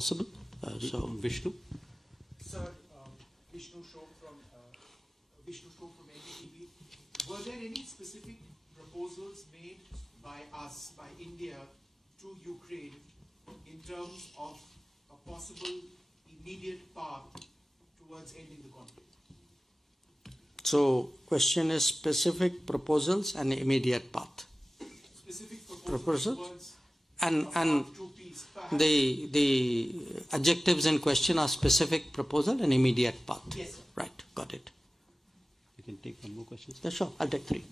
possible. So Vishnu. Sir, Vishnu Shok from NDTV. Were there any specific proposals made by us, by India, to Ukraine in terms of a possible immediate path towards ending the conflict? So question is specific proposals and immediate path. Specific Proposals? towards And two-peace, perhaps? the adjectives in question are specific proposal and immediate path. Yes, sir. Right, got it. You can take one more question. Yeah, sure, I'll take 3.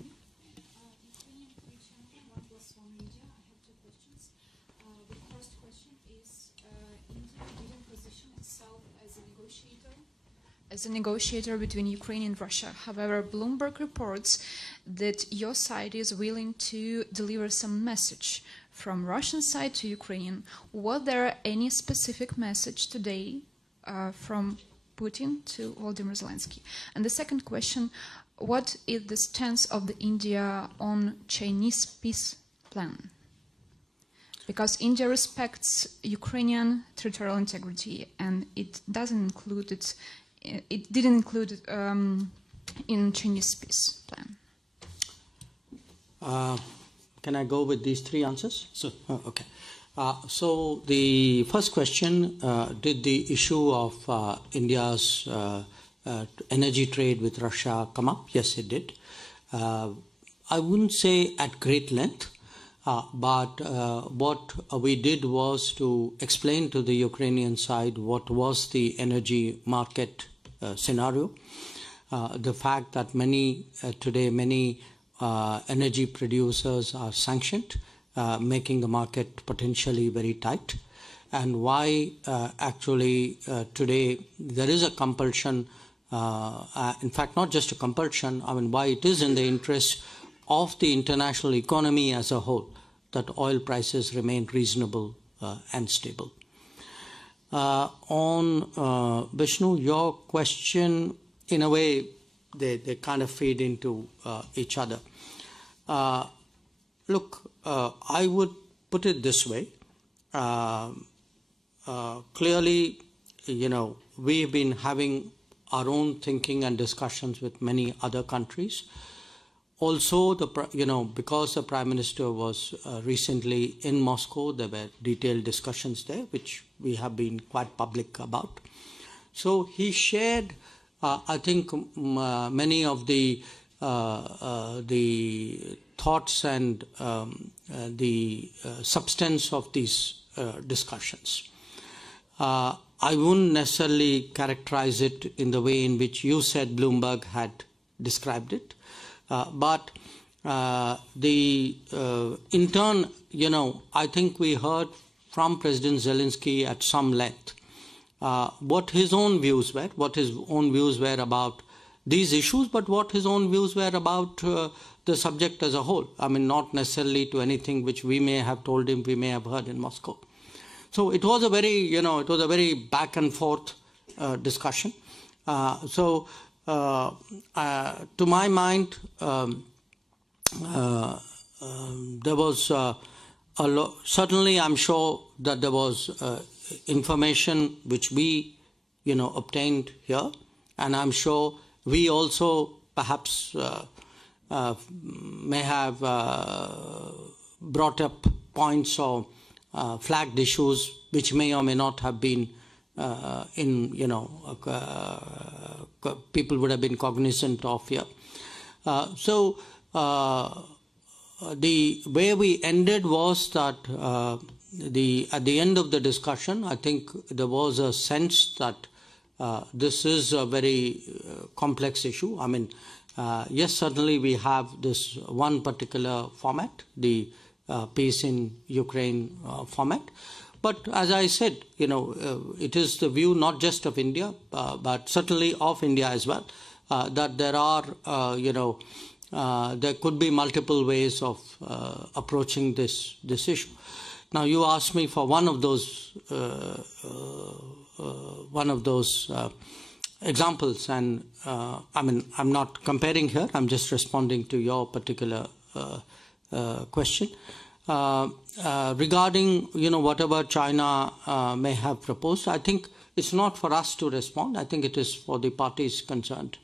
As a negotiator between Ukraine and Russia. However, Bloomberg reports that your side is willing to deliver some message from Russian side to Ukrainian. Was there any specific message today from Putin to Volodymyr Zelensky? And the second question, what is the stance of the India on Chinese peace plan? Because India respects Ukrainian territorial integrity and it doesn't include it. It didn't include it in Chinese peace plan. Can I go with these 3 answers? Sir. Okay. So the first question, did the issue of India's energy trade with Russia come up? Yes, it did. I wouldn't say at great length, but what we did was to explain to the Ukrainian side what was the energy market scenario. The fact that today many energy producers are sanctioned, making the market potentially very tight, and why actually today there is a compulsion, in fact not just a compulsion, I mean why it is in the interest of the international economy as a whole that oil prices remain reasonable and stable. On Vishnu, your question, in a way, they kind of feed into each other. Look, I would put it this way. Clearly, we've been having our own thinking and discussions with many other countries. Also, because the Prime Minister was recently in Moscow, there were detailed discussions there, which we have been quite public about. So he shared, I think, many of the thoughts and the substance of these discussions. I wouldn't necessarily characterize it in the way in which you said Bloomberg had described it. But in turn, I think we heard from President Zelensky at some length what his own views were, about these issues, but what his own views were about the subject as a whole. I mean, not necessarily to anything which we may have told him, we may have heard in Moscow. So it was a very back and forth discussion. To my mind, there was certainly I'm sure that there was information which we obtained here, and I'm sure we also perhaps may have brought up points or flagged issues which may or may not have been people would have been cognizant of here. The way we ended was that at the end of the discussion, I think there was a sense that this is a very complex issue. I mean, yes, certainly we have this one particular format, the peace in Ukraine format. But as I said, it is the view not just of India, but certainly of India as well, that there are, there could be multiple ways of approaching this issue. Now, you asked me for one of those examples, and I mean, I'm not comparing here. I'm just responding to your particular question. Regarding, whatever China may have proposed, I think it's not for us to respond. I think it is for the parties concerned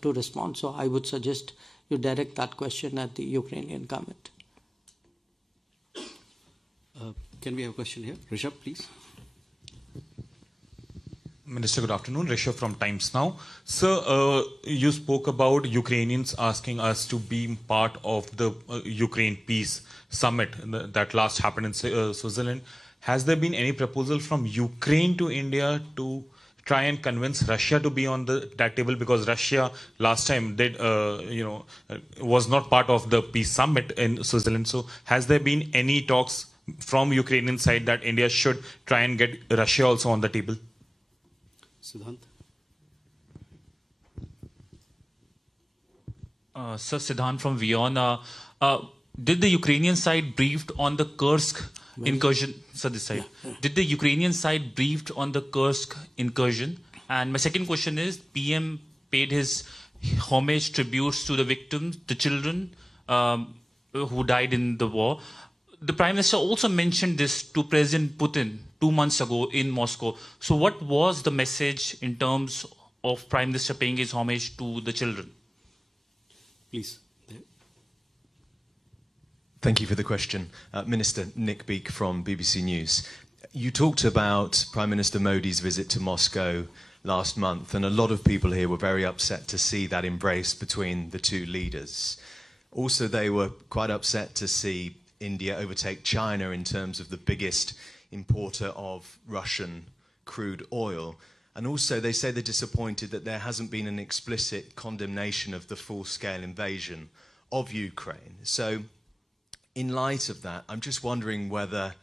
to respond. So I would suggest you direct that question at the Ukrainian government. Can we have a question here? Rishabh, please. Minister, good afternoon. Rishabh from Times Now. Sir, you spoke about Ukrainians asking us to be part of the Ukraine Peace Summit that last happened in Switzerland. Has there been any proposal from Ukraine to India to try and convince Russia to be on that table? Because Russia last time did, was not part of the Peace Summit in Switzerland. So has there been any talks from Ukrainian side that India should try and get Russia also on the table? Siddhant. Sir, Siddhant from Vienna. Did the Ukrainian side briefed on the Kursk incursion? Sir, this side. Yeah. Did the Ukrainian side briefed on the Kursk incursion? And my second question is, PM paid his homage tributes to the victims, the children who died in the war. The Prime Minister also mentioned this to President Putin 2 months ago in Moscow. So what was the message in terms of Prime Minister paying his homage to the children? Please. Thank you for the question. Minister Nick Beek from BBC News. You talked about Prime Minister Modi's visit to Moscow last month, and a lot of people here were very upset to see that embrace between the two leaders. Also, they were quite upset to see India overtake China in terms of the biggest importer of Russian crude oil. And also they say they're disappointed that there hasn't been an explicit condemnation of the full-scale invasion of Ukraine. So in light of that, I'm just wondering whether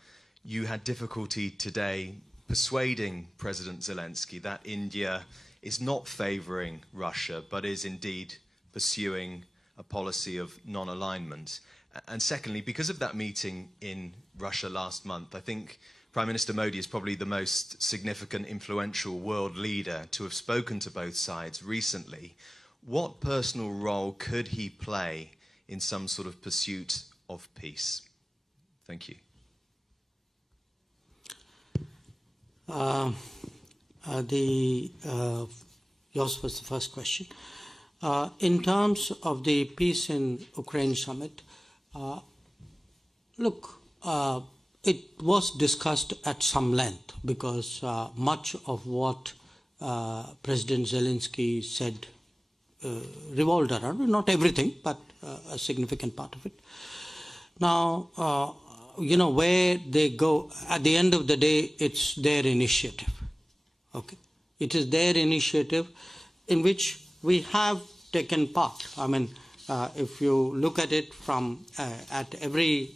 you had difficulty today persuading President Zelensky that India is not favouring Russia, but is indeed pursuing a policy of non-alignment. And secondly, because of that meeting in Russia last month, I think Prime Minister Modi is probably the most significant, influential world leader to have spoken to both sides recently. What personal role could he play in some sort of pursuit of peace? Thank you. Yours was the first question. In terms of the Peace in Ukraine Summit, it was discussed at some length because much of what President Zelensky said revolved around, not everything, but a significant part of it. Now, where they go, at the end of the day, it's their initiative. Okay, it is their initiative in which we have taken part. I mean, if you look at it from at every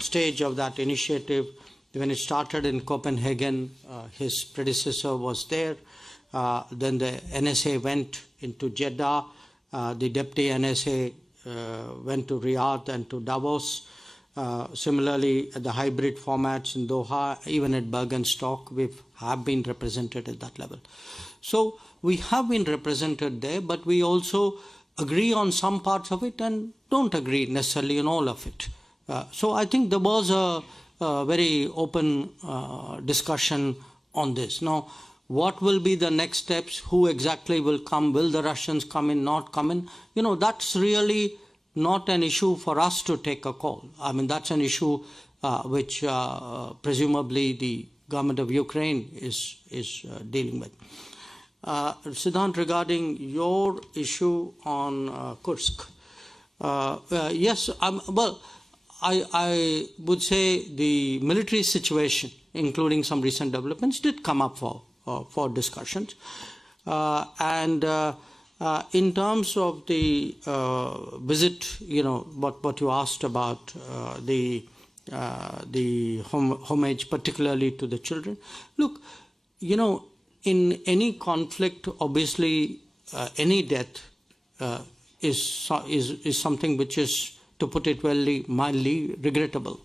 stage of that initiative, when it started in Copenhagen, his predecessor was there. Then the NSA went into Jeddah. The deputy NSA went to Riyadh and to Davos. Similarly, the hybrid formats in Doha, even at Bergenstock, we have been represented at that level. So we have been represented there, but we also agree on some parts of it and don't agree necessarily on all of it. So I think there was a very open discussion on this. Now, what will be the next steps? Who exactly will come? Will the Russians come in, not come in? That's really not an issue for us to take a call. I mean, that's an issue which presumably the government of Ukraine is dealing with. Siddhant, regarding your issue on Kursk, yes, I would say the military situation, including some recent developments, did come up for discussions. In terms of the visit, what you asked about the homage, particularly to the children. Look, in any conflict, obviously, any death is something which is, to put it mildly, regrettable.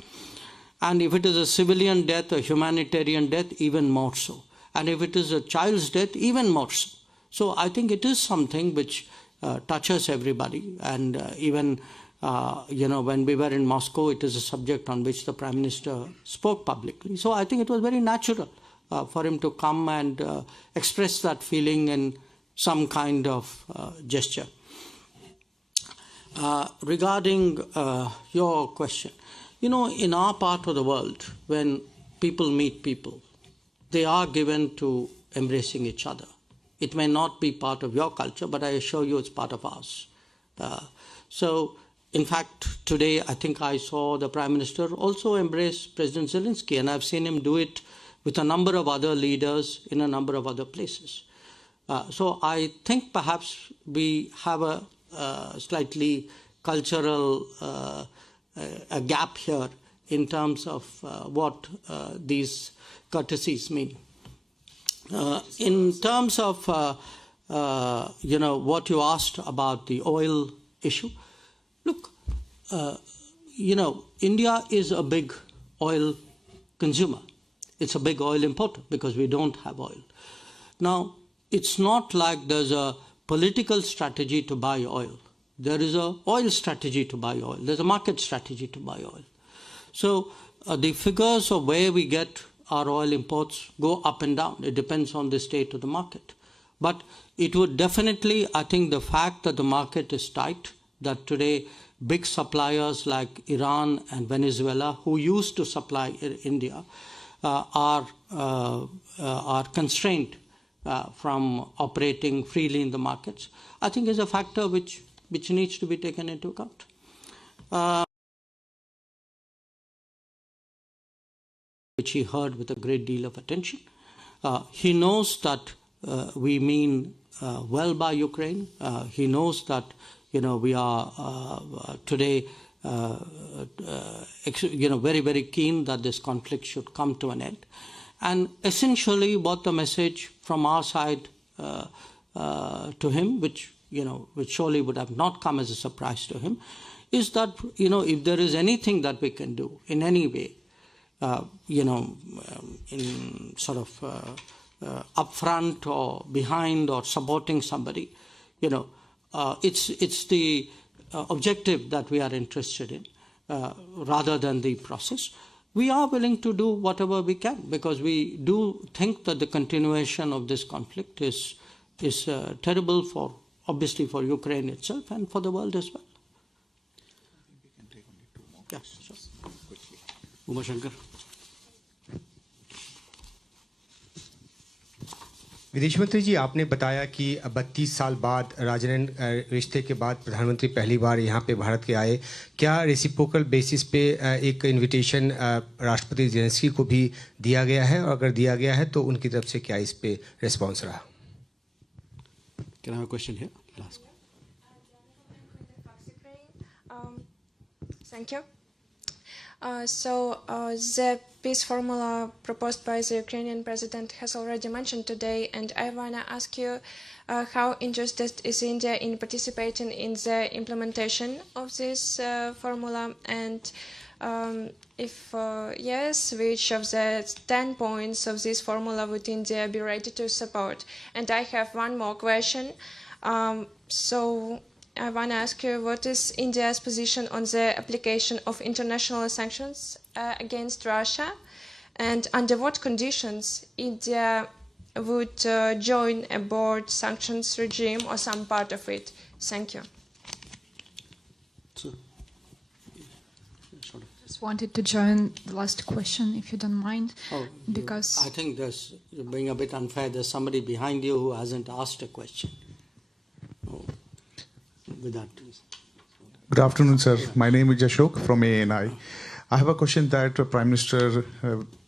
And if it is a civilian death, a humanitarian death, even more so. And if it is a child's death, even more so. So I think it is something which touches everybody. And even when we were in Moscow, it is a subject on which the Prime Minister spoke publicly. So I think it was very natural for him to come and express that feeling in some kind of gesture. Regarding your question, in our part of the world, when people meet people, they are given to embracing each other. It may not be part of your culture, but I assure you it's part of ours. So, in fact, today I think I saw the Prime Minister also embrace President Zelensky, and I've seen him do it with a number of other leaders in a number of other places. So I think perhaps we have a slightly cultural a gap here in terms of what these courtesies mean. In terms of what you asked about the oil issue, look, India is a big oil consumer. It's a big oil importer because we don't have oil. Now, it's not like there's a political strategy to buy oil. There is an oil strategy to buy oil. There's a market strategy to buy oil. So the figures of where we get our oil imports go up and down. It depends on the state of the market. But it would definitely, I think the fact that the market is tight, that today big suppliers like Iran and Venezuela, who used to supply India, are constrained from operating freely in the markets, I think is a factor which needs to be taken into account. Which he heard with a great deal of attention. He knows that we mean well by Ukraine. He knows that we are today very, very keen that this conflict should come to an end. And essentially what the message from our side to him, which surely would have not come as a surprise to him, is that, if there is anything that we can do in any way, in sort of upfront or behind or supporting somebody, it's the objective that we are interested in rather than the process. We are willing to do whatever we can because we do think that the continuation of this conflict is terrible obviously for Ukraine itself and for the world as well. I think we can take only 2 more questions. Yeah, sure. Quickly. Uma Shankar. विदेश मंत्री जी, आपने बताया कि 32 साल बाद राजनयिक रिश्ते के बाद प्रधानमंत्री पहली बार यहाँ पे भारत के आए. क्या रेसिप्रोकल बेसिस पे एक इनविटेशन राष्ट्रपति ज़ेलेंस्की को भी दिया गया है, और अगर दिया गया है तो उनकी तरफ से क्या इस पे रिस्पॉन्स रहा? Can I have a question here? Last. Thank you. The peace formula proposed by the Ukrainian president has already mentioned today, and I want to ask you how interested is India in participating in the implementation of this formula, and if yes, which of the 10 points of this formula would India be ready to support? And I have one more question. I want to ask you, what is India's position on the application of international sanctions against Russia, and under what conditions India would join a broad sanctions regime or some part of it? Thank you. Just wanted to join the last question, if you don't mind, because I think you're being a bit unfair. There's somebody behind you who hasn't asked a question. With that, please. Good afternoon, sir. My name is Ashok from ANI. I have a question that Prime Minister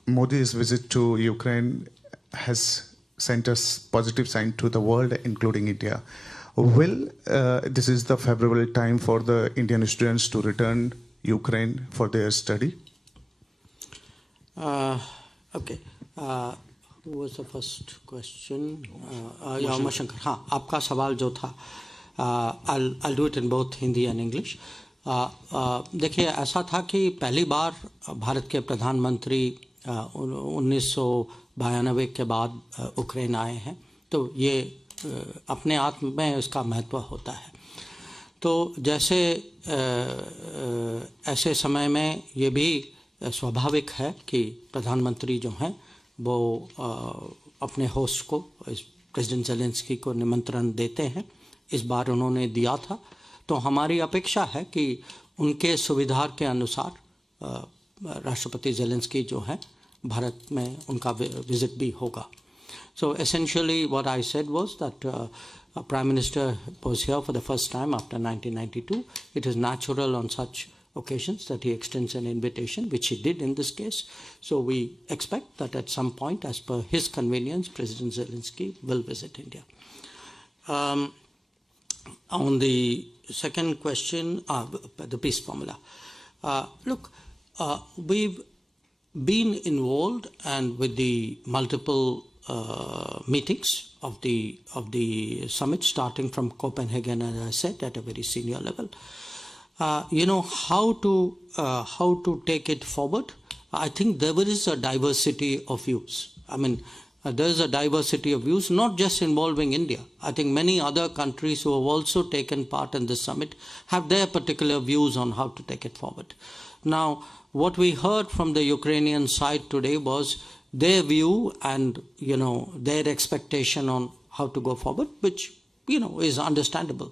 Modi's visit to Ukraine has sent a positive sign to the world, including India. Will this is the favorable time for the Indian students to return Ukraine for their study? Okay. Who was the first question? Uma Shankar. हाँ, आपका सवाल जो था, I'll do it in both Hindi and English. देखिए, ऐसा था कि पहली बार भारत के प्रधानमंत्री 1992 के बाद यूक्रेन आए हैं, तो ये अपने आप में इसका महत्व होता है. तो जैसे ऐसे समय में ये भी स्वाभाविक है कि प्रधानमंत्री जो हैं वो अपने होस्ट को, प्रेसिडेंट ज़ेलेंस्की को निमंत्रण देते हैं। इस बार उन्होंने दिया था, तो हमारी अपेक्षा है कि उनके सुविधा के अनुसार राष्ट्रपति ज़ेलेंस्की जो है भारत में उनका विजिट भी होगा. So essentially what I said was that Prime Minister was here for the first time after 1992. It is natural on such occasions that he extends an invitation, which he did in this case. So we expect that at some point, as per his convenience, President Zelensky will visit India. On the second question, the peace formula. Look, we've been involved and with the multiple meetings of the summit, starting from Copenhagen, as I said, at a very senior level. How to take it forward? I think there is a diversity of views. I mean, there is a diversity of views, not just involving India. I think many other countries who have also taken part in this summit have their particular views on how to take it forward. Now, what we heard from the Ukrainian side today was their view and, their expectation on how to go forward, which, is understandable.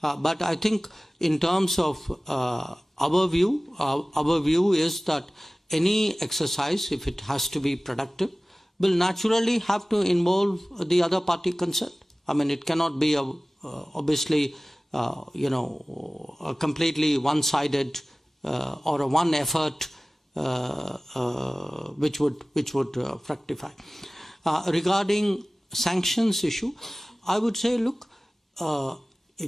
But I think in terms of our view is that any exercise, if it has to be productive, will naturally have to involve the other party concerned. I mean, it cannot be obviously, a completely one-sided or a one effort which would fructify. Regarding sanctions issue, I would say, look,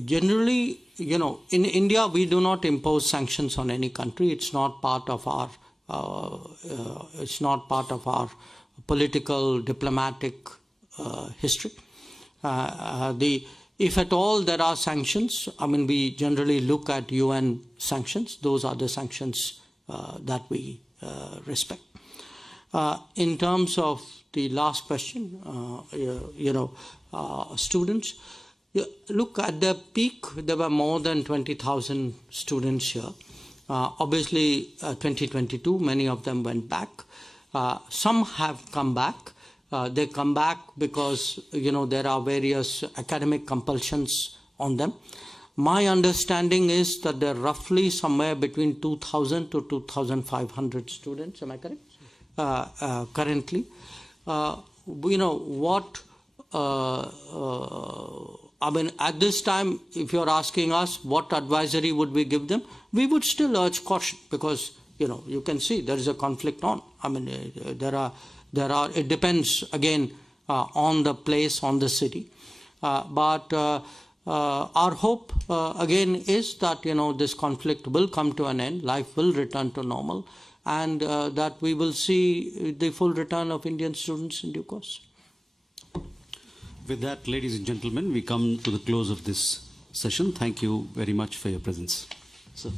generally, in India, we do not impose sanctions on any country. It's not part of our political, diplomatic history. If at all there are sanctions, I mean, we generally look at UN sanctions. Those are the sanctions that we respect. In terms of the last question, students, look, at the peak, there were more than 20,000 students here. Obviously, 2022, many of them went back. Some have come back. They come back because, there are various academic compulsions on them. My understanding is that there are roughly somewhere between 2,000 to 2,500 students, am I correct? Currently. I mean, at this time, if you're asking us what advisory would we give them, we would still urge caution because, you can see there is a conflict on. I mean, it depends again on the place, on the city. But our hope again is that, this conflict will come to an end, life will return to normal, and that we will see the full return of Indian students in due course. With that, ladies and gentlemen, we come to the close of this session. Thank you very much for your presence. Sir.